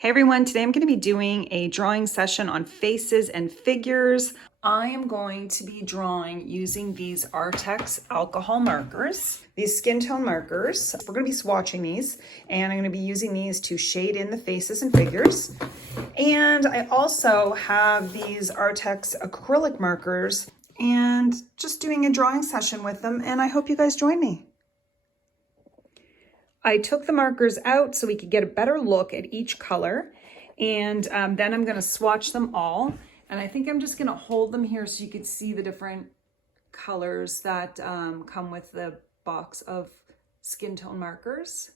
Hey everyone, today I'm going to be doing a drawing session on faces and figures. I am going to be drawing using these ARRTX alcohol markers, these skin tone markers. We're going to be swatching these and I'm going to be using these to shade in the faces and figures. And I also have these ARRTX acrylic markers and just doing a drawing session with them, and I hope you guys join me. I took the markers out so we could get a better look at each color, and then I'm going to swatch them all. And I think I'm just going to hold them here so you could see the different colors that come with the box of skin tone markers.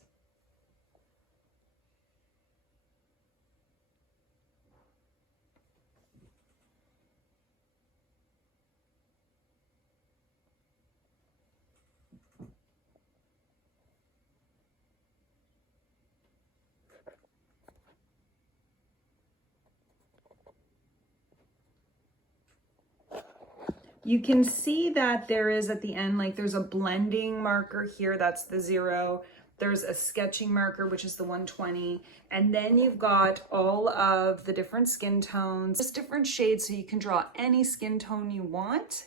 You can see that there is at the end, like there's a blending marker here, that's the 0. There's a sketching marker, which is the 120. And then you've got all of the different skin tones, just different shades, so you can draw any skin tone you want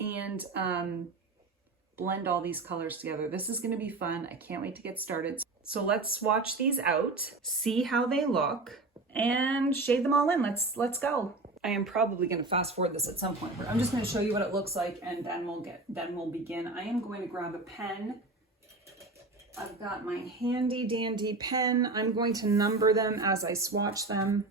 and blend all these colors together. This is gonna be fun. I can't wait to get started. So let's swatch these out, see how they look, and shade them all in. Let's go. I am probably going to fast forward this at some point, but I'm just going to show you what it looks like, and then we'll begin. I am going to grab a pen. I've got my handy dandy pen. I'm going to number them as I swatch them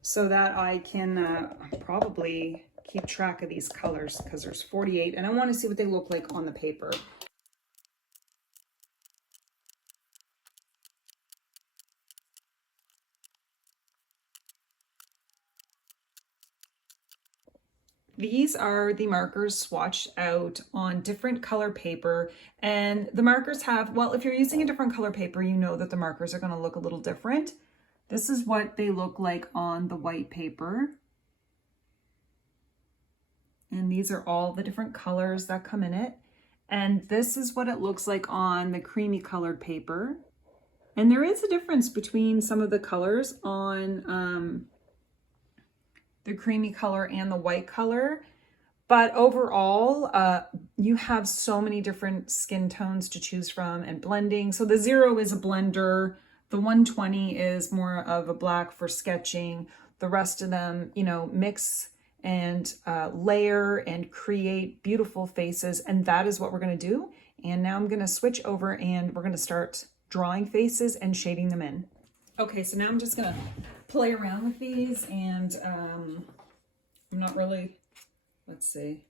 so that I can probably keep track of these colors, because there's 48 and I want to see what they look like on the paper. These are the markers swatched out on different color paper, and the markers have, well, if you're using a different color paper, you know that the markers are going to look a little different. This is what they look like on the white paper. And these are all the different colors that come in it. And this is what it looks like on the creamy colored paper. And there is a difference between some of the colors on the creamy color and the white color, but overall you have so many different skin tones to choose from and blending. So the 0 is a blender, the 120 is more of a black for sketching. The rest of them, you know, mix and layer and create beautiful faces, and that is what we're going to do. And now I'm going to switch over and we're going to start drawing faces and shading them in. Okay, so now I'm just gonna play around with these, and I'm not really, let's see,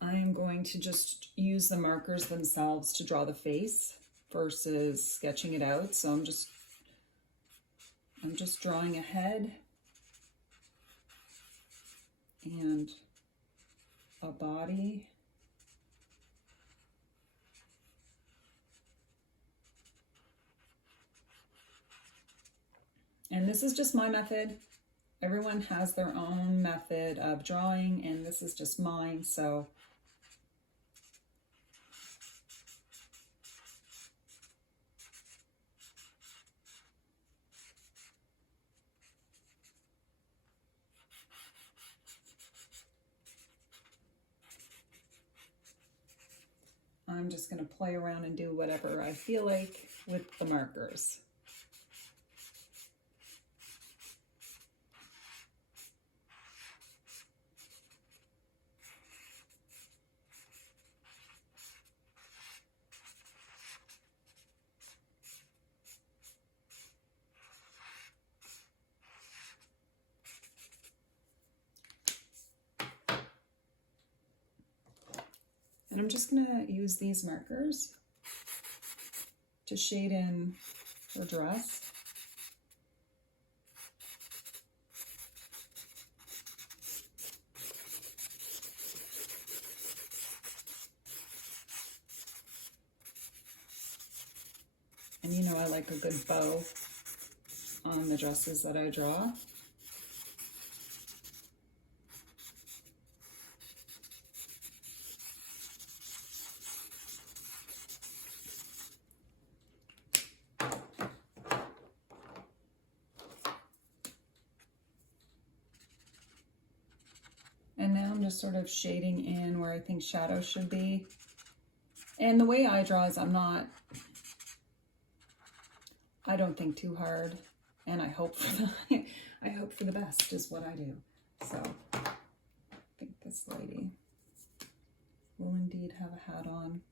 I am going to just use the markers themselves to draw the face versus sketching it out. So I'm just drawing a head and a body. And this is just my method. Everyone has their own method of drawing, and this is just mine, so. I'm just gonna play around and do whatever I feel like with the markers. And I'm just gonna use these markers to shade in her dress. And you know I like a good bow on the dresses that I draw. just sort of shading in where I think shadow should be. And the way I draw is I don't think too hard, and I hope for the best is what I do. So I think this lady will indeed have a hat on.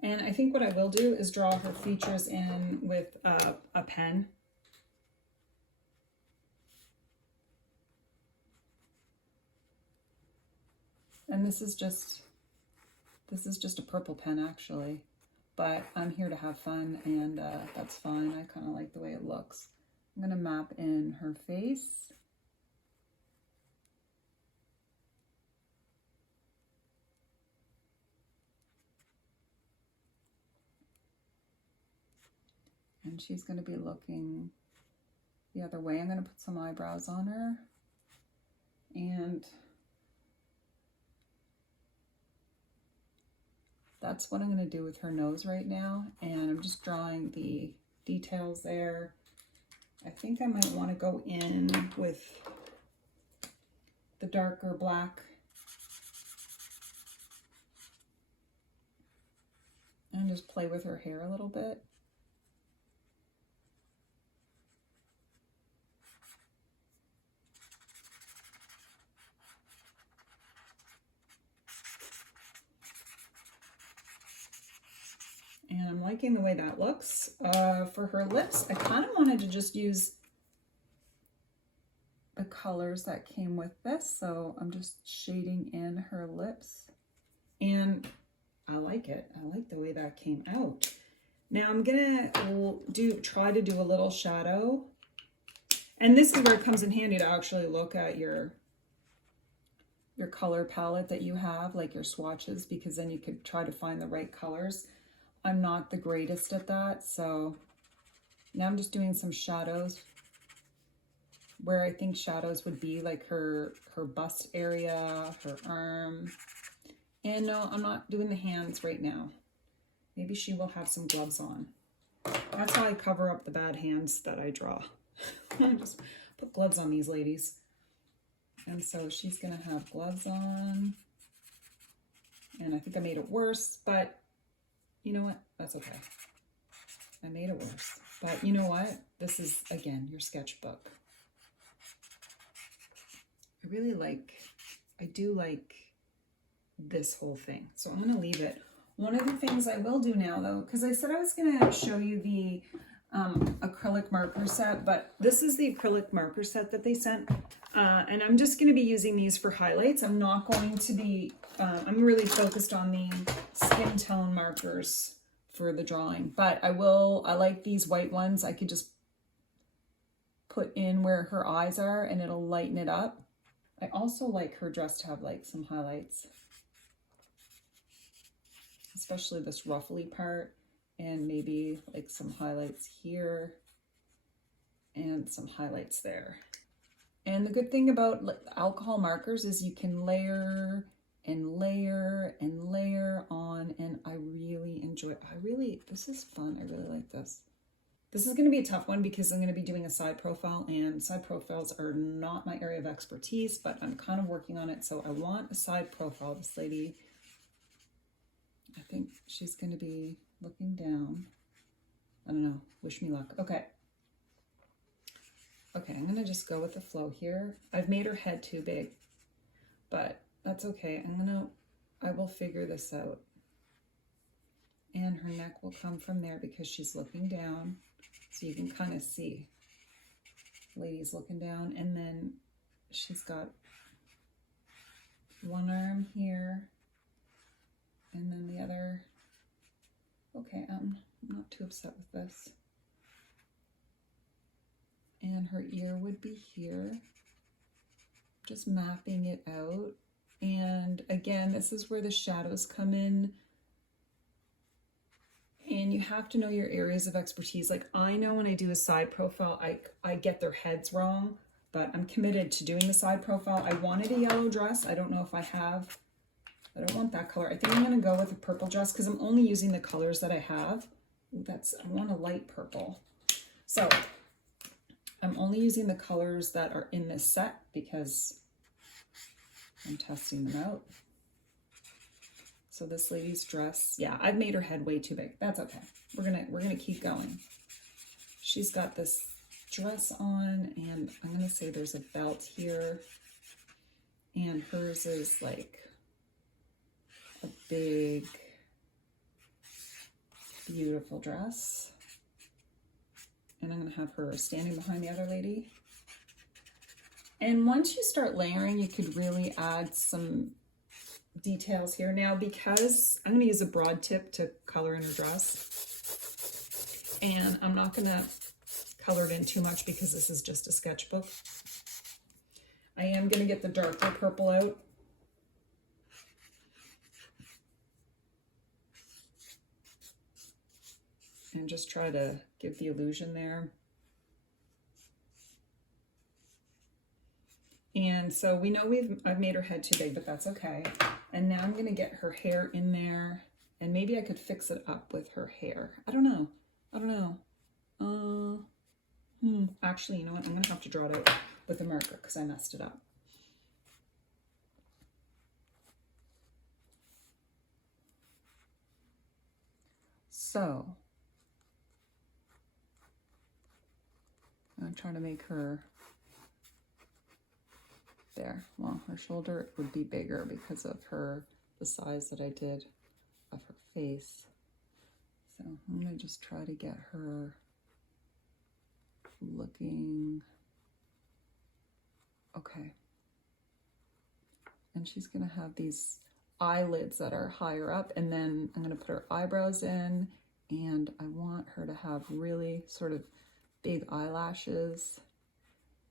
And I think what I will do is draw her features in with a pen. And this is just a purple pen actually, but I'm here to have fun, and that's fine. I kind of like the way it looks. I'm gonna map in her face. And she's gonna be looking the other way. I'm gonna put some eyebrows on her, and that's what I'm going to do with her nose right now. And I'm just drawing the details there. I think I might want to go in with the darker black and just play with her hair a little bit. And I'm liking the way that looks. For her lips, I kind of wanted to just use the colors that came with this. So I'm just shading in her lips. And I like it. I like the way that came out. Now I'm gonna try to do a little shadow. And this is where it comes in handy to actually look at your color palette that you have, like your swatches, because then you could try to find the right colors. I'm not the greatest at that, so now I'm just doing some shadows where I think shadows would be, like her bust area, her arm. And no, I'm not doing the hands right now. Maybe she will have some gloves on. That's how I cover up the bad hands that I draw. Just put gloves on these ladies. And so she's gonna have gloves on. And I think I made it worse, but you know what? That's okay. I made it worse. But you know what? This is, again, your sketchbook. I do like this whole thing. So I'm going to leave it. One of the things I will do now, though, because I said I was going to show you the acrylic marker set, but this is the acrylic marker set that they sent. And I'm just going to be using these for highlights. I'm not going to be, I'm really focused on the skin tone markers for the drawing, but I like these white ones. I could just put in where her eyes are and it'll lighten it up. I also like her dress to have like some highlights, especially this ruffly part, and maybe like some highlights here and some highlights there. And the good thing about alcohol markers is you can layer and layer and layer on, and I really enjoy it. This is fun. I really like this. This is going to be a tough one because I'm going to be doing a side profile, and side profiles are not my area of expertise, but I'm kind of working on it. So I want a side profile. This lady, I think she's going to be looking down. I don't know. Wish me luck. Okay. Okay, I'm going to just go with the flow here. I've made her head too big, but that's okay. I will figure this out. And her neck will come from there because she's looking down. So you can kind of see lady's looking down, and then she's got one arm here and then the other. Okay, I'm not too upset with this. And her ear would be here. Just mapping it out. And again, this is where the shadows come in. And you have to know your areas of expertise. Like, I know when I do a side profile, I get their heads wrong, but I'm committed to doing the side profile. I wanted a yellow dress. I don't know if I have I don't want that color. I think I'm going to go with a purple dress because I'm only using the colors that I have. Ooh, I want a light purple. So I'm only using the colors that are in this set because I'm testing them out. So this lady's dress, yeah, I've made her head way too big. That's okay. We're gonna keep going. She's got this dress on, and I'm gonna say there's a belt here, and hers is like a big, beautiful dress. And I'm gonna have her standing behind the other lady. And once you start layering, you could really add some details here. Now, because I'm gonna use a broad tip to color in her dress, and I'm not gonna color it in too much because this is just a sketchbook. I am gonna get the darker purple out. And just try to give the illusion there. And so we know I've made her head too big, but that's okay. And now I'm gonna get her hair in there, and maybe I could fix it up with her hair. I don't know. Actually, you know what? I'm gonna have to draw it out with a marker because I messed it up. So I'm trying to make her there. Well, her shoulder would be bigger because of the size that I did of her face. So I'm gonna just try to get her looking okay. And she's gonna have these eyelids that are higher up, and then I'm gonna put her eyebrows in, and I want her to have really sort of big eyelashes.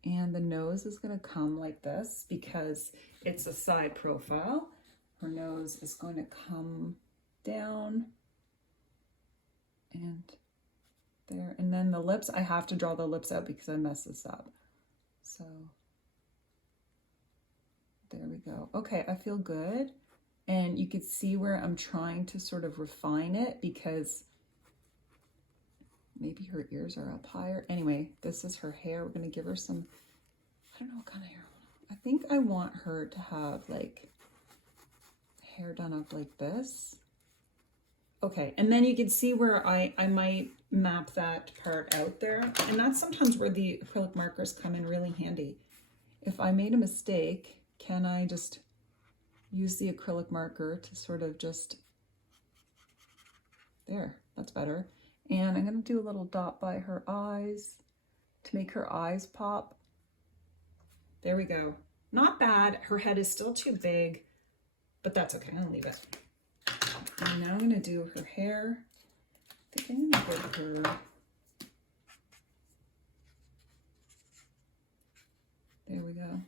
And the nose is going to come like this because it's a side profile. Her nose is going to come down and there. And then the lips, I have to draw the lips out because I messed this up. So there we go. Okay, I feel good. And you can see where I'm trying to sort of refine it because maybe her ears are up higher. Anyway, this is her hair. We're going to give her some, I don't know what kind of hair. I think I want her to have like hair done up like this. Okay, and then you can see where I might map that part out there. And that's sometimes where the acrylic markers come in really handy. If I made a mistake, can I just use the acrylic marker to sort of just, there, that's better. And I'm going to do a little dot by her eyes to make her eyes pop. There we go. Not bad. Her head is still too big, but that's okay. I'll leave it. And now I'm going to do her hair. I think I'm going to give her, there we go.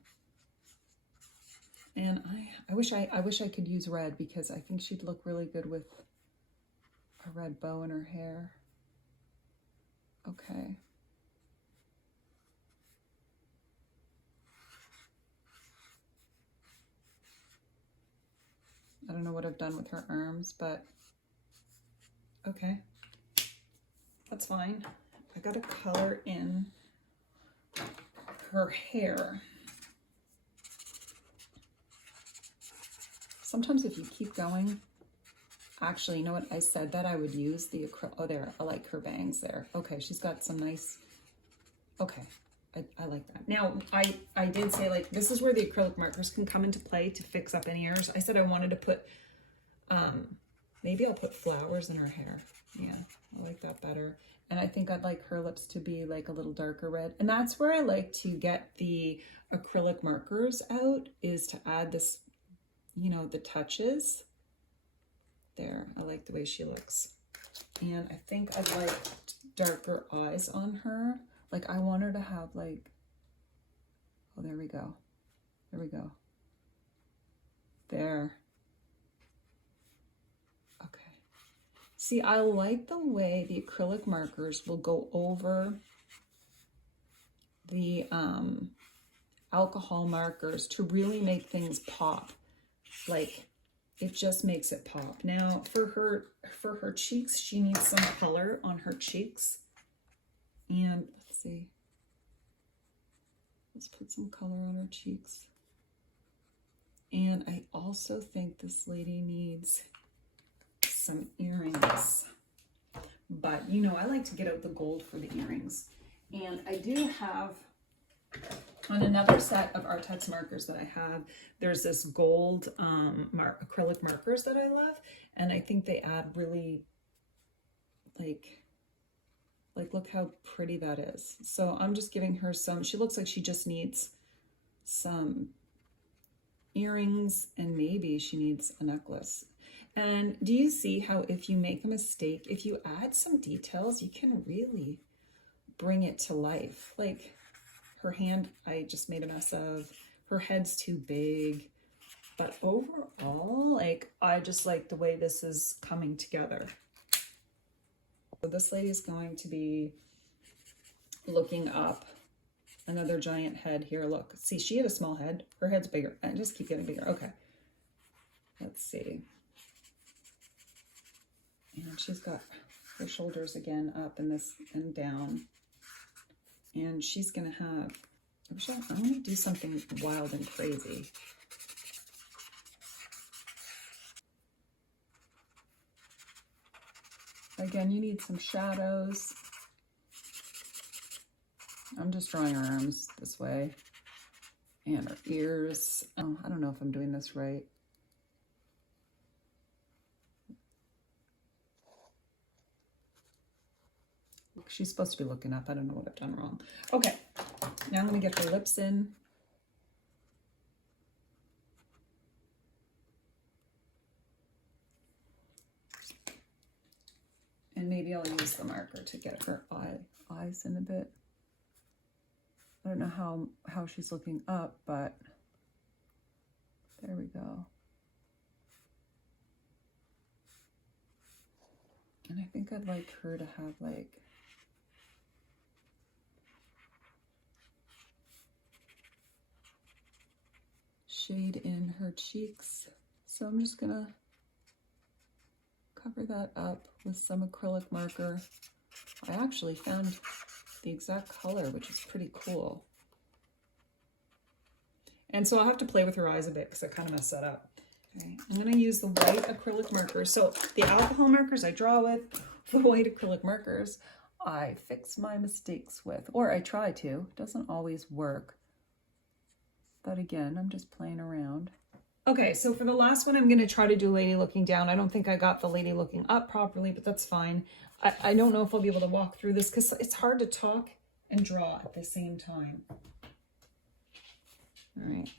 And I wish I could use red because I think she'd look really good with a red bow in her hair. Okay. I don't know what I've done with her arms, but okay. That's fine. I got to color in her hair. Sometimes if you keep going, actually, you know what? I said that I would use the acrylic. Oh, there, I like her bangs there. Okay, she's got some nice, okay, I like that. Now, I did say, like, this is where the acrylic markers can come into play to fix up any errors. I said I wanted to put, maybe I'll put flowers in her hair. Yeah, I like that better. And I think I'd like her lips to be like a little darker red. And that's where I like to get the acrylic markers out, is to add this, you know, the touches. There, I like the way she looks. And I think I'd like darker eyes on her. Like, I want her to have like, oh, there we go. There we go. There. Okay. See, I like the way the acrylic markers will go over the alcohol markers to really make things pop. Like, it just makes it pop. Now for her cheeks, she needs some color on her cheeks. And let's see. Let's put some color on her cheeks. And I also think this lady needs some earrings. But you know, I like to get out the gold for the earrings. And I do have, on another set of ARRTX markers that I have, there's this gold acrylic markers that I love. And I think they add really, like look how pretty that is. So I'm just giving her some, she looks like she just needs some earrings and maybe she needs a necklace. And do you see how if you make a mistake, if you add some details, you can really bring it to life. Like her hand, I just made a mess of. Her head's too big. But overall, like, I just like the way this is coming together. So this lady is going to be looking up. Another giant head here. Look, see, she had a small head. Her head's bigger. And just keep getting bigger. Okay. Let's see. And she's got her shoulders again up and this and down. And she's going to have, I'm going to do something wild and crazy. Again, you need some shadows. I'm just drawing her arms this way. And her ears. Oh, I don't know if I'm doing this right. She's supposed to be looking up. I don't know what I've done wrong. Okay, now I'm going to get her lips in. And maybe I'll use the marker to get her eyes in a bit. I don't know how she's looking up, but there we go. And I think I'd like her to have like shade in her cheeks. So I'm just gonna cover that up with some acrylic marker. I actually found the exact color, which is pretty cool. And so I'll have to play with her eyes a bit because I kind of messed that up. Okay, I'm going to use the white acrylic markers. So the alcohol markers I draw with, the white acrylic markers I fix my mistakes with, or I try to. It doesn't always work. But again, I'm just playing around. Okay, so for the last one, I'm going to try to do lady looking down. I don't think I got the lady looking up properly, but that's fine. I don't know if I'll be able to walk through this because it's hard to talk and draw at the same time. All right.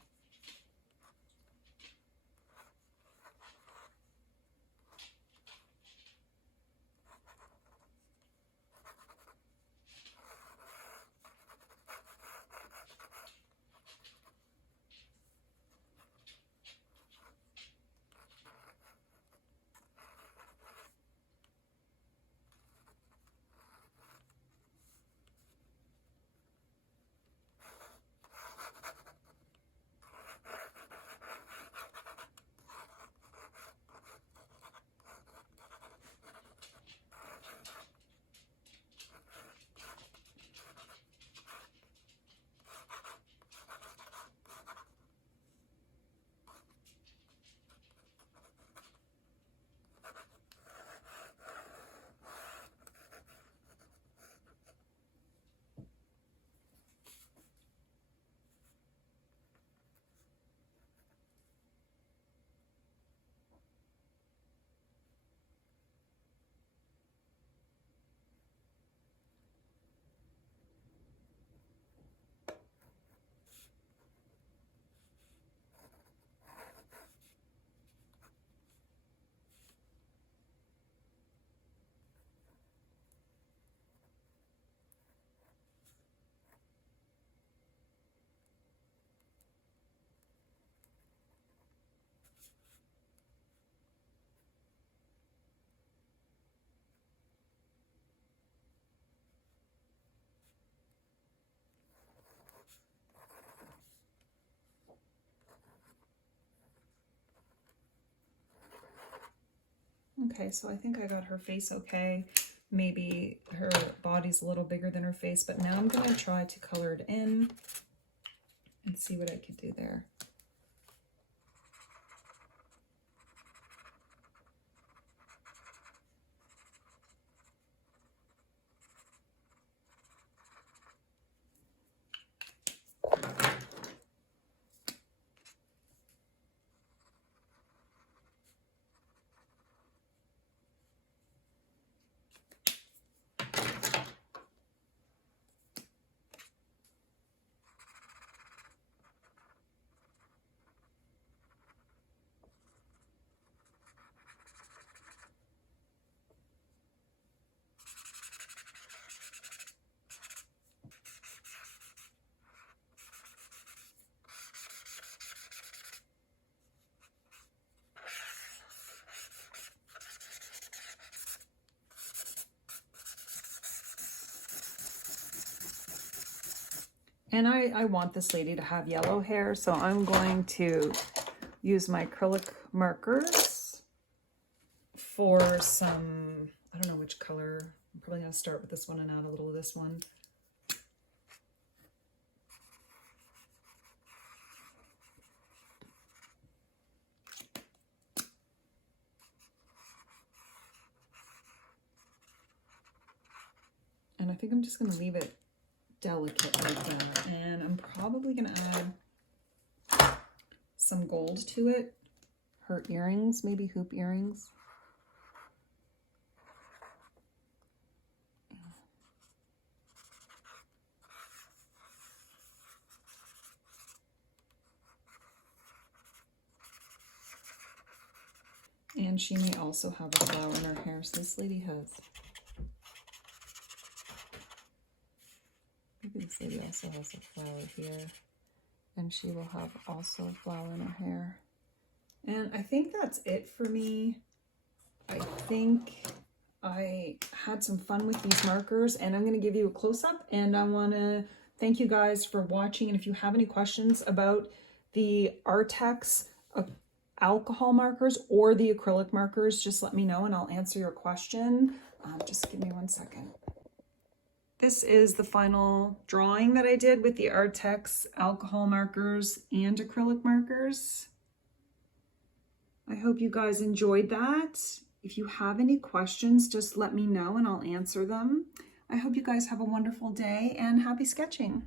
Okay, so I think I got her face okay. Maybe her body's a little bigger than her face, but now I'm gonna try to color it in and see what I could do there. And I want this lady to have yellow hair, so I'm going to use my acrylic markers for some, I don't know which color. I'm probably going to start with this one and add a little of this one. And I think I'm just going to leave it delicate like that, and I'm probably gonna add some gold to it. Her earrings, maybe hoop earrings. And she may also have a flower in her hair, so this lady has, maybe this lady also has a flower here, and she will have also a flower in her hair. And I think that's it for me. I think I had some fun with these markers, and I'm going to give you a close-up, and I want to thank you guys for watching. And if you have any questions about the ARRTX alcohol markers or the acrylic markers, just let me know and I'll answer your question. Just give me 1 second. This is the final drawing that I did with the ARRTX alcohol markers and acrylic markers. I hope you guys enjoyed that. If you have any questions, just let me know and I'll answer them. I hope you guys have a wonderful day and happy sketching.